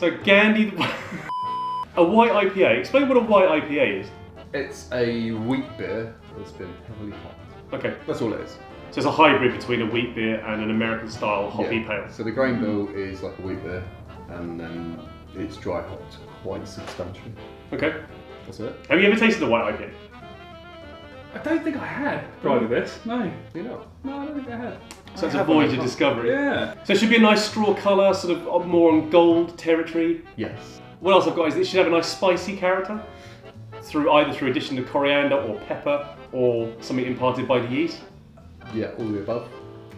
So Gandy, a white IPA. Explain what a white IPA is. It's a wheat beer that's been heavily hopped. Okay. That's all it is. So it's a hybrid between a wheat beer and an American-style hoppy pale. So the grain bill is like a wheat beer, and then it's dry hopped quite substantially. Okay. That's it. Have you ever tasted a white IPA? I don't think I had prior to this. No. You know? No, I don't think I had. So it's a voyage of discovery. Yeah. So it should be a nice straw colour, sort of more on gold territory. Yes. What else I've got is it should have a nice spicy character, either through addition of coriander or pepper or something imparted by the yeast. Yeah, all the above.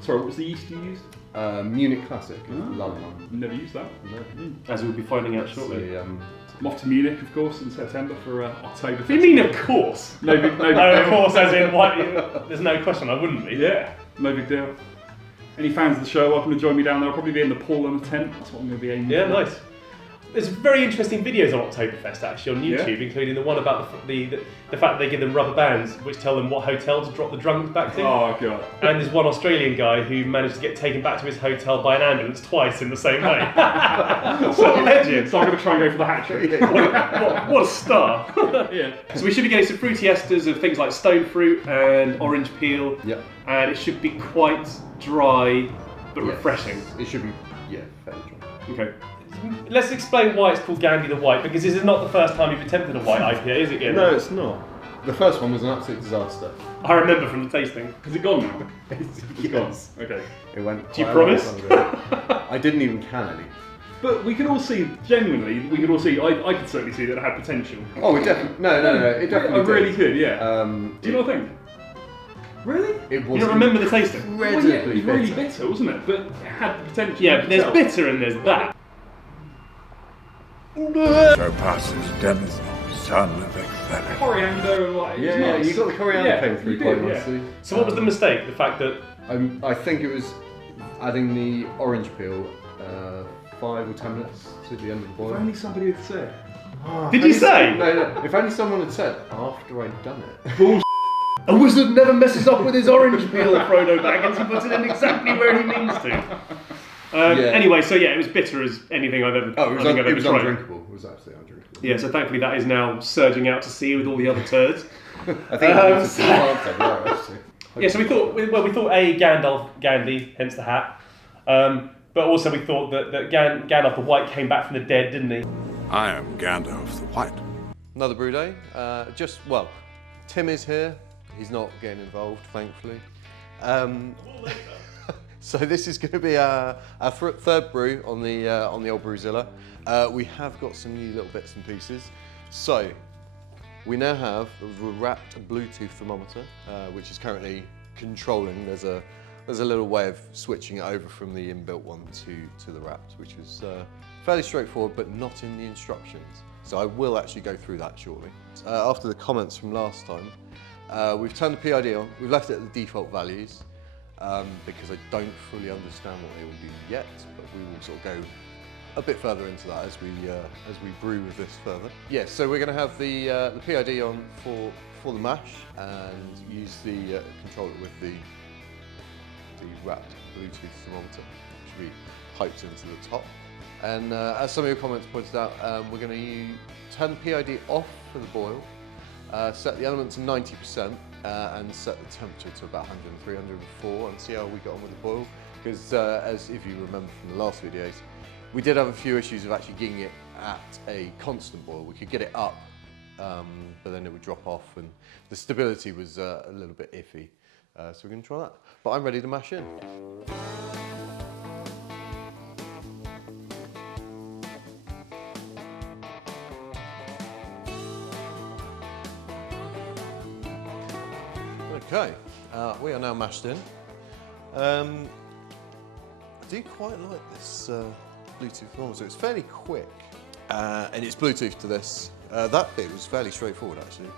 Sorry, what was the yeast you used? Munich Classic. London. Never used that. No. As we'll be finding out shortly. I'm off to Munich, of course, in September for October. What do you mean, of course? No big deal. Of course, as in white. There's no question I wouldn't be. Yeah, no big deal. Any fans of the show welcome to join me down there. I'll probably be in the pool and the tent. That's what I'm going to be aiming for. Yeah, nice. There's very interesting videos on Oktoberfest actually on YouTube, including the one about the fact that they give them rubber bands which tell them what hotel to drop the drunks back to. Oh god. And there's one Australian guy who managed to get taken back to his hotel by an ambulance twice in the same way. What a legend! So I'm going to try and go for the hat trick. What a star! Yeah. So we should be getting some fruity esters of things like stone fruit and orange peel. Yep. And it should be quite dry but refreshing. It should be, fairly dry. Okay. Let's explain why it's called Gandy the White, because this is not the first time you've attempted a white IPA, is it, Gandy? No, it's not. The first one was an absolute disaster. I remember from the tasting. Has it gone now? It's gone. Okay. It went. Do you quite a long promise? time ago. I didn't even can any. But we can all see, genuinely, I could certainly see that it had potential. Oh, it definitely. No, it definitely. I really could, yeah. Do you not think? Really? It was. You don't remember the tasting? Well, yeah, it was really bitter, wasn't it? But it had the potential. Yeah, but there's bitter and there's that. So passes Dennis, son of a Coriander and like. Yeah, nice. you got the coriander came through quite nicely. So what was the mistake? The fact that... I think it was adding the orange peel 5 or 10 minutes to the end of the boil. If only somebody had said. Did you say? No. If only someone had said after I'd done it. Bullshit. A wizard never messes up with his orange peel, Frodo Baggins. He puts it in exactly where he means to. Anyway, so yeah, it was bitter as anything I've ever. Oh, it was tried. undrinkable. It was absolutely undrinkable. Yeah, so thankfully that is now surging out to sea with all the other turds. I think it was a actually. Yeah, so we thought a Gandy, hence the hat, but also we thought that Gandalf the White came back from the dead, didn't he? I am Gandalf the White. Another brew day. Tim is here. He's not getting involved, thankfully. So this is going to be our third brew on the old BrewZilla. We have got some new little bits and pieces. So we now have the RAPT Bluetooth thermometer, which is currently controlling. There's a little way of switching it over from the inbuilt one to the RAPT, which was fairly straightforward, but not in the instructions. So I will actually go through that shortly. After the comments from last time, we've turned the PID on. We've left it at the default values because I don't fully understand what they will do yet, but we will sort of go a bit further into that as we brew with this further. Yes, so we're going to have the PID on for the mash and use the controller with the RAPT Bluetooth thermometer, which will be piped into the top. And as some of your comments pointed out, we're going to turn the PID off for the boil, set the element to 90%, and set the temperature to about 103, 104, and see how we got on with the boil. Because as if you remember from the last videos, we did have a few issues of actually getting it at a constant boil. We could get it up, but then it would drop off, and the stability was a little bit iffy. So we're going to try that. But I'm ready to mash in. Okay, we are now mashed in. I do quite like this Bluetooth thermometer. It's fairly quick, and it's Bluetooth to this. That bit was fairly straightforward actually.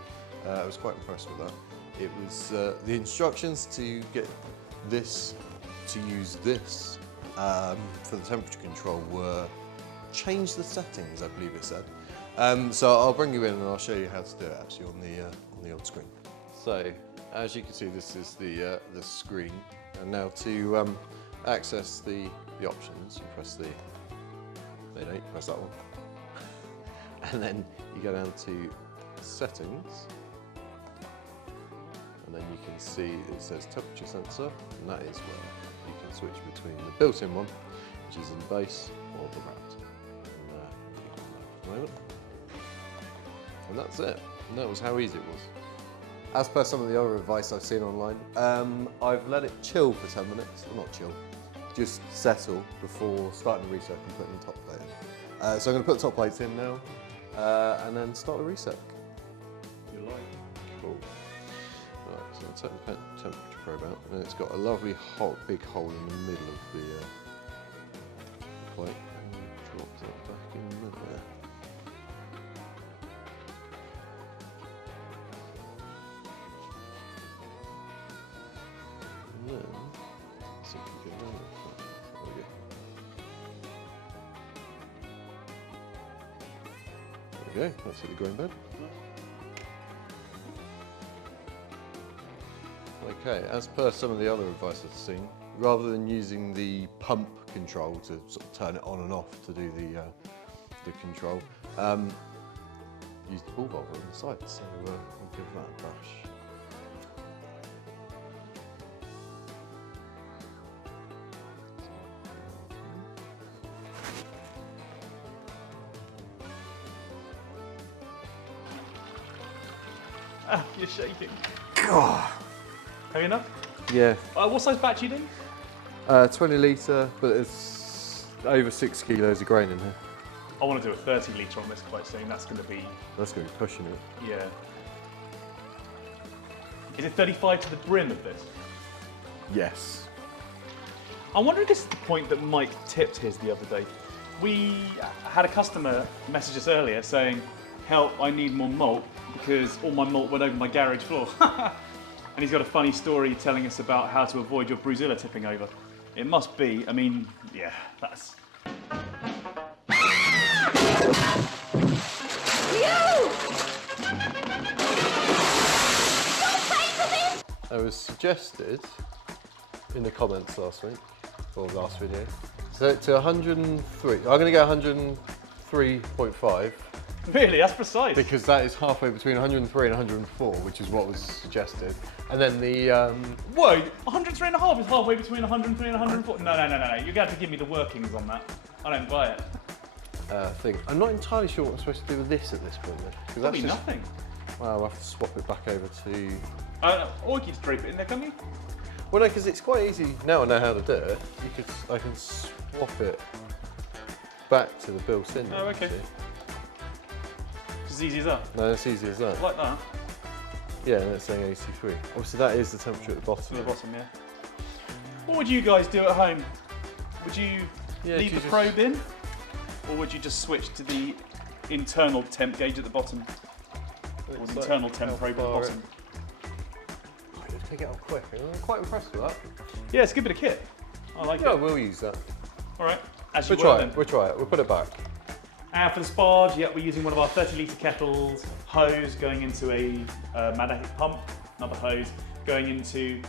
I was quite impressed with that. It was the instructions to get this, to use this for the temperature control were change the settings, I believe it said. So I'll bring you in and I'll show you how to do it actually on the old screen. So as you can see, this is the screen, and now to access the options, you press the They don't, press that one. And then you go down to settings, and then you can see it says temperature sensor, and that is where you can switch between the built-in one, which is in the base, or the RAPT. And moment. And that's it. And that was how easy it was. As per some of the other advice I've seen online, I've let it chill for 10 minutes. Well, not chill, just settle before starting the reset and putting the top plate in. So I'm going to put the top plates in now, and then start the reset. You like? Cool. Right, so I'll take the temperature probe out, and it's got a lovely big hole in the middle of the plate. Drop that back in there. And then, let's see if we can get around it. There we go. There we go, that's at the grain bed. Okay, as per some of the other advice I've seen, rather than using the pump control to sort of turn it on and off to do the control, use the ball valve on the side, so we'll give that a bash. Ah, you're shaking. God. Heavy enough? Yeah. What size batch you doing? 20 litre, but it's over 6 kilos of grain in here. I want to do a 30 litre on this quite soon. That's going to be, That's going to be pushing it. yeah. Is it 35 to the brim of this? Yes. I wonder if this is the point that Mike tipped his the other day. We had a customer message us earlier saying, help, I need more malt because all my malt went over my garage floor. And he's got a funny story telling us about how to avoid your BrewZilla tipping over. It must be, I mean, yeah, that's... It was suggested in the comments last week, or last video. So to 103, I'm going to go 103.5. Really, that's precise. Because that is halfway between 103 and 104, which is what was suggested. And then the... Whoa, 103.5 is halfway between 103 and 104. No. You're going to have to give me the workings on that. I don't buy it. thing. I'm not entirely sure what I'm supposed to do with this at this point, though. Probably nothing. Well, I'll have to swap it back over to... Or you could drape it in there, can't you? Well, no, because it's quite easy. Now I know how to do it. I can swap it back to the built-in. Oh, okay. As easy as that? No, it's easy as that. Like that? Yeah, and it's saying 83. Obviously, that is the temperature at the bottom. At the bottom, yeah. What would you guys do at home? Would you leave the probe in? Or would you just switch to the internal temp gauge at the bottom? Or the internal temp probe at the bottom? Let's pick it up quick. I'm quite impressed with that. Yeah, it's a good bit of kit. I like it. Yeah, we'll use that. All right. As you We'll try it. We'll try it. We'll put it back. And for the sparge, we're using one of our 30-litre kettles, hose going into a magnetic pump, another hose going into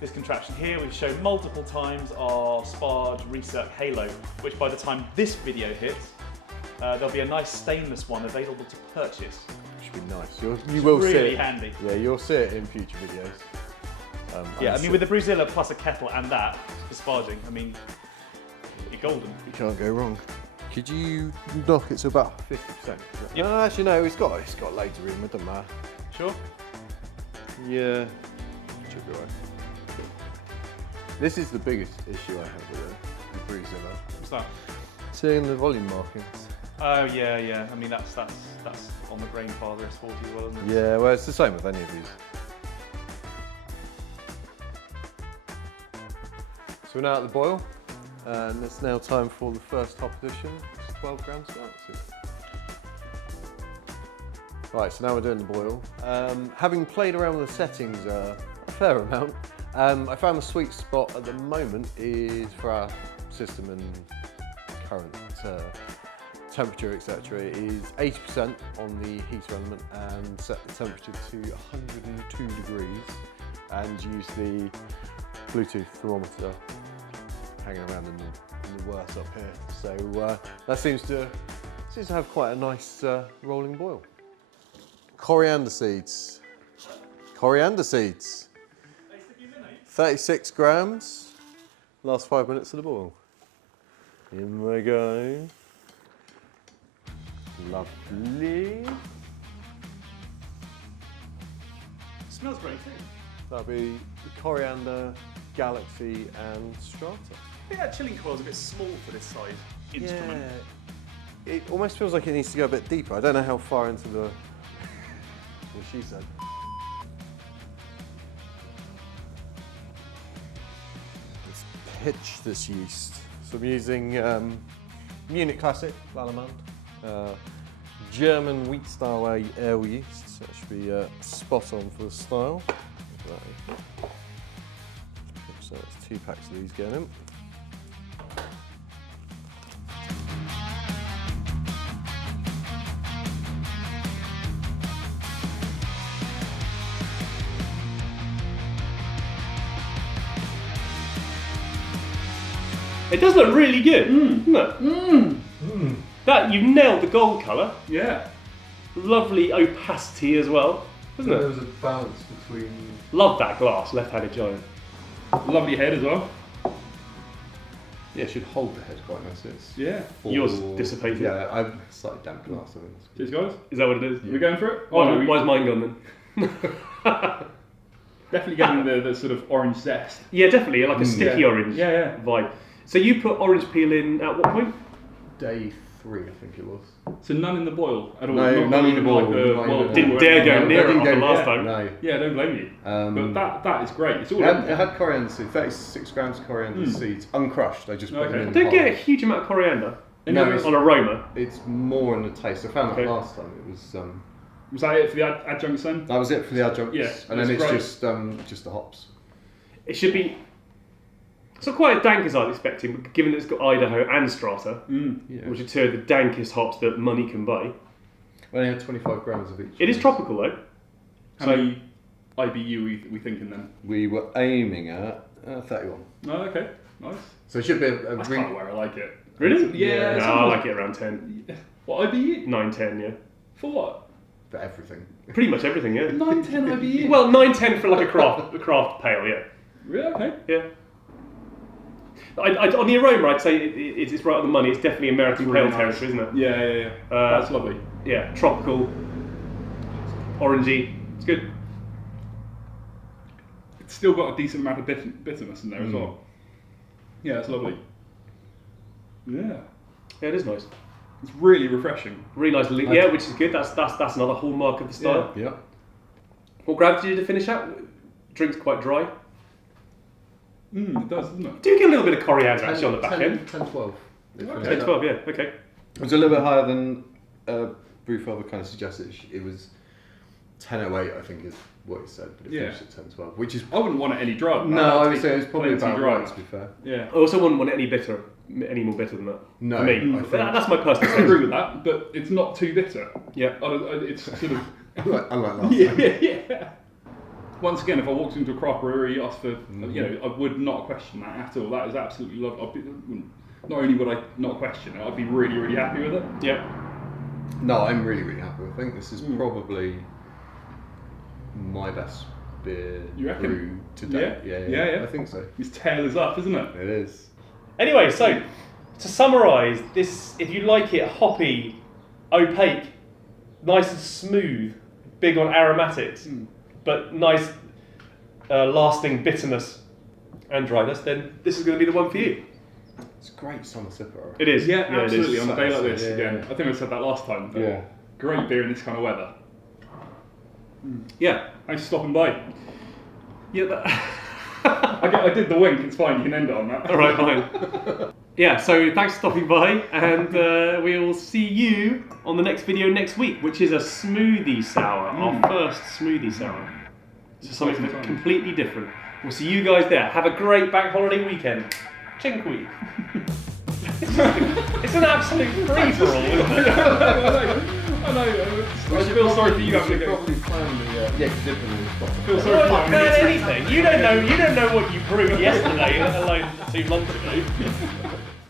this contraption here. We've shown multiple times our sparge recirc halo, which by the time this video hits, there'll be a nice stainless one available to purchase. Should be nice. You will see it. Really handy. Yeah, you'll see it in future videos. Yeah, I mean with the BrewZilla plus a kettle and that for sparging, I mean, you're golden. You can't go wrong. Could you knock it to about 50%? Yep. No, actually no, it's got loads of room, it doesn't matter. Sure? Yeah, should be right. This is the biggest issue I have with the BrewZilla. What's that? Seeing the volume markings. Oh yeah. I mean that's on the grain father S40 as well, isn't it? Yeah, well it's the same with any of these. So we're now at the boil, and it's now time for the first top addition, which is 12 grams of acid. Right, so now we're doing the boil. Having played around with the settings a fair amount, I found the sweet spot at the moment is for our system and current temperature, etc. is 80% on the heater element and set the temperature to 102 degrees and use the Bluetooth thermometer hanging around in the the worse up here. So that seems to have quite a nice rolling boil. Coriander seeds. Coriander seeds. 36 grams. Last 5 minutes of the boil. In they go. Lovely. Smells great too. That'll be the coriander, galaxy, and strata. I think that chilling coil's a bit small for this size instrument. Yeah. It almost feels like it needs to go a bit deeper. I don't know how far into the. What she said. Let's pitch this yeast. So I'm using Munich Classic, Valamand. German wheat style ale yeast, so that should be spot on for the style. So that's 2 packs of these going in. It does look really good, doesn't it? That, you've nailed the gold colour. Yeah. Lovely opacity as well, isn't it? There was a balance between. Love that glass, left-handed giant. Lovely head as well. Yeah, it should hold the head quite nicely. It's Yeah. Yours dissipated. Yeah, I've slightly damp glass. I think. Cheers, guys. Is that what it is? Are we going for it? Why's mine gone then? Definitely getting the sort of orange zest. Yeah, definitely, like a sticky Yeah. orange Yeah. vibe. So you put orange peel in at what point? Day 3, I think it was. So none in the boil at all. No, none in the boil. Didn't dare go near it after last time. No. Yeah, don't blame you. But that is great. It's all It had coriander seeds, 36 grams of coriander seeds, uncrushed. I just put them in. I don't the get a pot. huge amount of coriander No, on aroma. it's more in the taste. I found Okay. that last time. It was. Was that it for the adjuncts then? That was it for the adjuncts. Yeah, and then that's it's great. just the hops. It should be. It's not quite as dank as I was expecting, but given that it's got Idaho and Strata, Yeah. which are two of the dankest hops that money can buy. We only had 25 grams of each. It is tropical though. How many IBU we thinking then? We were aiming at 31. Oh, okay. Nice. So it should be a That's kind of where I like it. Really? Yeah. No, I like it around 10. What IBU? 9, 10, yeah. For what? for everything. Pretty much everything, yeah. 9, 10 IBU. Well, 9, 10 for like a craft pale, yeah. Really? Okay. Yeah. On the aroma, I'd say it's right on the money. It's definitely American Really pale nice. territory, isn't it? Yeah. That's lovely. Yeah, tropical, orangey. It's good. It's still got a decent amount of bitterness in there as well. Yeah, it's lovely. Yeah. Yeah, it is nice. It's really refreshing. Really nice, yeah, which is good. That's another hallmark of the style. Yeah. What gravity did you finish at? Drink's quite dry. It does, doesn't it? Do you get a little bit of coriander actually on the back end? 10, 12. 10, 12, yeah, okay. It was a little bit higher than Brewfather kind of suggested. It was 10:08, I think, is what he said, but it finished at 10:12, which is. I wouldn't want it any dry. No, I would say it's probably plenty about dry. right, to be fair. Yeah. I also wouldn't want it any more bitter than that. No, for me. I think- That's my personal I taste. agree with that, but it's not too bitter. Yeah. It's sort of. Unlike last time. Yeah. Once again, if I walked into a craft brewery, asked for, I would not question that at all. That is absolutely lovely. Not only would I not question it, I'd be really, really happy with it. Yeah. No, I'm really, really happy. I think this is probably my best beer You reckon? brew to date. Yeah. I think so. His tail is up, isn't it? It is. Anyway, so to summarise, this, if you like it, hoppy, opaque, nice and smooth, big on aromatics, but nice, lasting bitterness and dryness, then this is going to be the one for you. It's a great summer sipper. It is. Yeah, it is. absolutely. On a day like this, Yeah. again. I think I said that last time. But Yeah. Great beer in this kind of weather. Yeah. Thanks for stopping by. Yeah. I did the wink. It's fine. You can end it on that. All right, fine. Yeah, so thanks for stopping by, and we will see you on the next video next week, which is a smoothie sour, our first smoothie sour. So something completely different. We'll see you guys there. Have a great bank holiday weekend. Chinkweed. It's an absolute free-for-all, isn't it? I know. I feel sorry for you having to go. Probably planned the dip in the spot. I feel sorry for you Not having to anything. You don't know what you brewed yesterday, let alone 2 months ago.